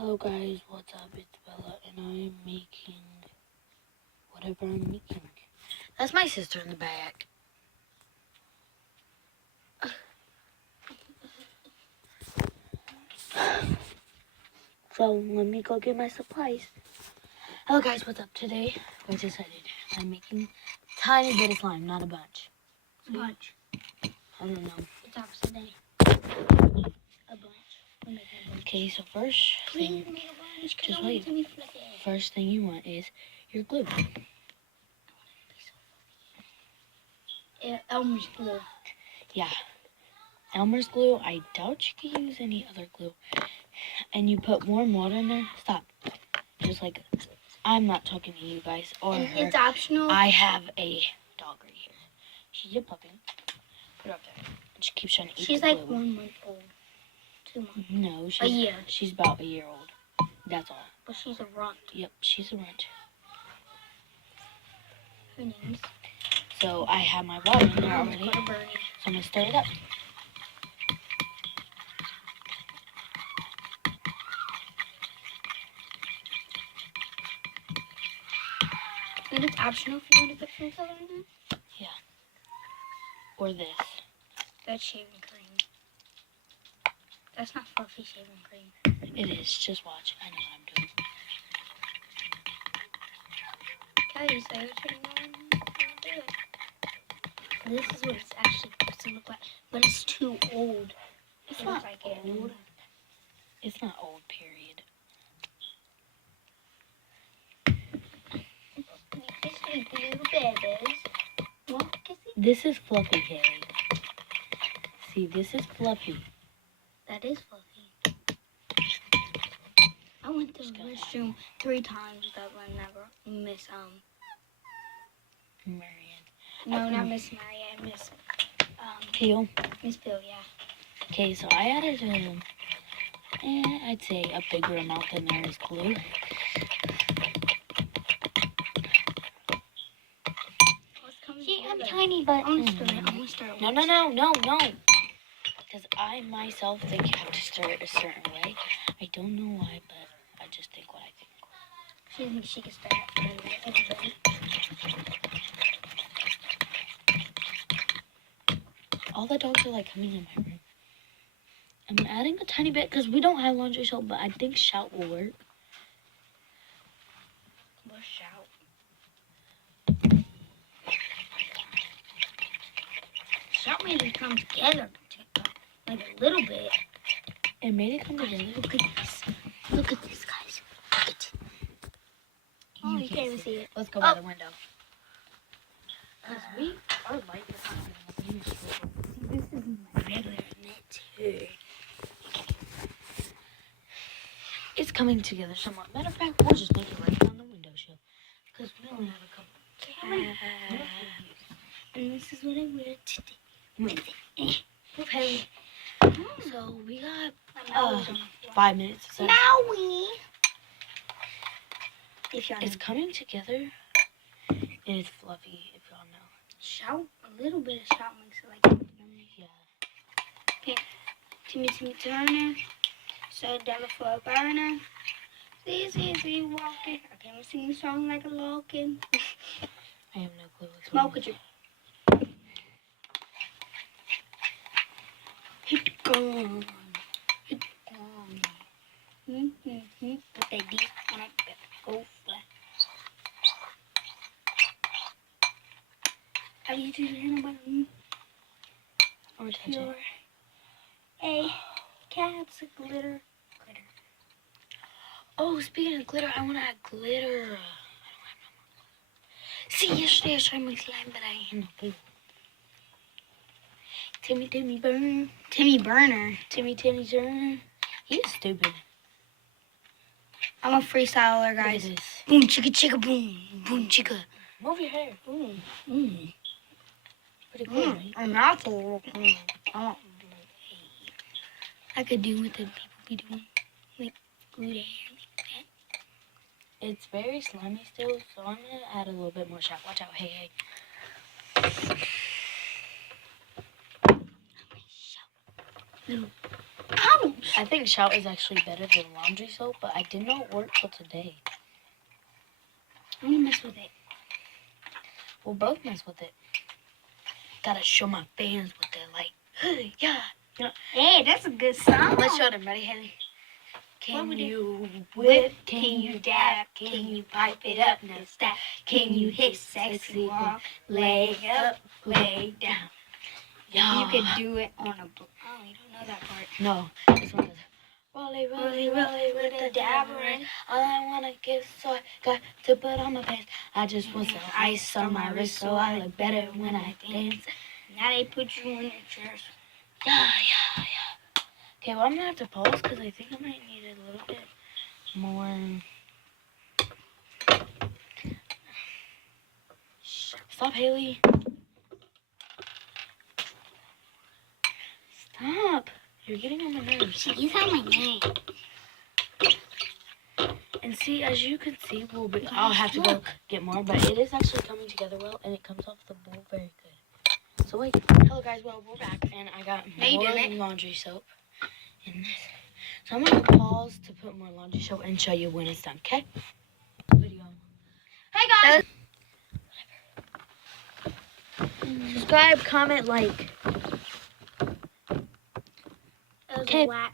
Hello guys, what's up? It's Bella and I am making whatever I'm making. That's my sister in the back. So let me go get my supplies. Hello guys, what's up? Today I decided I'm making a tiny bit of slime, not a bunch. A bunch. I don't know. It's opposite day. A bunch. We're making a bunch. Okay, so first thing, just wait. First thing you want is your glue. Elmer's glue. Yeah. Elmer's glue. I doubt you can use any other glue. And you put warm water in there. Stop. Just like, I'm not talking to you guys or And her. it's optional. I have a dog right here. She's a puppy. Put her up there. And she keeps trying to eat She's the like glue. 1 month old. 2 months. No, she's A year. She's about a year old. That's all. But she's a runt. Yep, she's a runt. Her name's. So I have my water in there already. So Bernie. I'm gonna stir it up. And it's optional if you want to put food color in it. Or this. That's shaving cream. That's not fluffy shaving cream. It is. Just watch. I know what I'm doing. Kelly, say what you're doing. This is what it's actually supposed to look like. But it's too old. It's It not looks like it. old. It's not old, period. These little babies. What? This is fluffy, Haley. See, this is fluffy. That is fluffy. I went to the restroom 3 times without letting that girl, Miss Marianne. No, not Miss Marianne, Miss Peel. Miss Pill, yeah. Okay, so I added I'd say a bigger amount than there is glue. See, I'm tiny, but I'm gonna stir it. No. Because I myself think you have to stir it a certain way. I don't know why, but I just think what I think. She thinks she can stir it. Everybody. All the dogs are like coming in my room. I'm adding a tiny bit because we don't have laundry soap, but I think Shout will work. What's Shout? Shout made it come together, like a little bit. It made it come together. Look at this. Look at this, guys. Look at it. Oh, you can't even see it. Let's go by the window. Because our light is not going to See, this is my regular net too. It's coming together somewhat. Matter of fact, we'll just make it right on the window sill. Because we only have a couple. And this is what I wear today. With it. Okay. So we got Now 5 minutes. So we. If y'all it's coming together. And it's fluffy, if y'all know. Shout, a little bit of shout makes it like. Yeah. Timmy Turner. So Della for a burner. See, walking. I can't sing the song like a little kid. I have no clue what's Smoke at you. Hit gone. Hit gone. Put that deep on it. Go flat. Have you seen anybody? Or touch Your it. a cat's a glitter. Oh, speaking of glitter, I want to add glitter. I don't have no more glitter. See, yesterday I was trying to make slime, but I had no glue. Timmy Burner. Timmy Burner. Timmy Turner. He's stupid. I'm a freestyler, Look at guys. this. Boom chicka boom. Boom chicka. Move your hair. Pretty cool, right? I'm not a little I could do what the people be doing. Like glue their hair like that. It's very slimy still, so I'm going to add a little bit more shot. Watch out. Hey. Little. Ouch! I think Shout is actually better than laundry soap, but I did not work till today. I'm gonna mess with it. We'll both mess with it. Gotta show my fans what they're like. Hey, yeah. Hey, that's a good song. Let's show them. Ready, Haley? What Can we do? you whip? Can you dab? Can you pipe it up? Now stop. Can you hit sexy walk? Lay up, lay down. Yeah. You could do it on a. Oh, you don't know that part. No, this one does. Rolly, rolly, rolly with the dabber in. All I wanna give, so I got to put on my pants. I just want some ice on my wrist, so I look better when I dance. Now they put you in the chairs. Yeah. Okay, well, I'm gonna have to pause because I think I might need a little bit more. Stop, Haley. Stop. You're getting on my nerves. She's on my name. And see, as you can see, I'll have to go get more, but it is actually coming together well, and it comes off the bowl very good. So wait, hello guys, well, we're back, and I got more laundry soap in this. So I'm gonna pause to put more laundry soap and show you when it's done, okay? Video. Hey guys. Subscribe, comment, like. Okay, bye.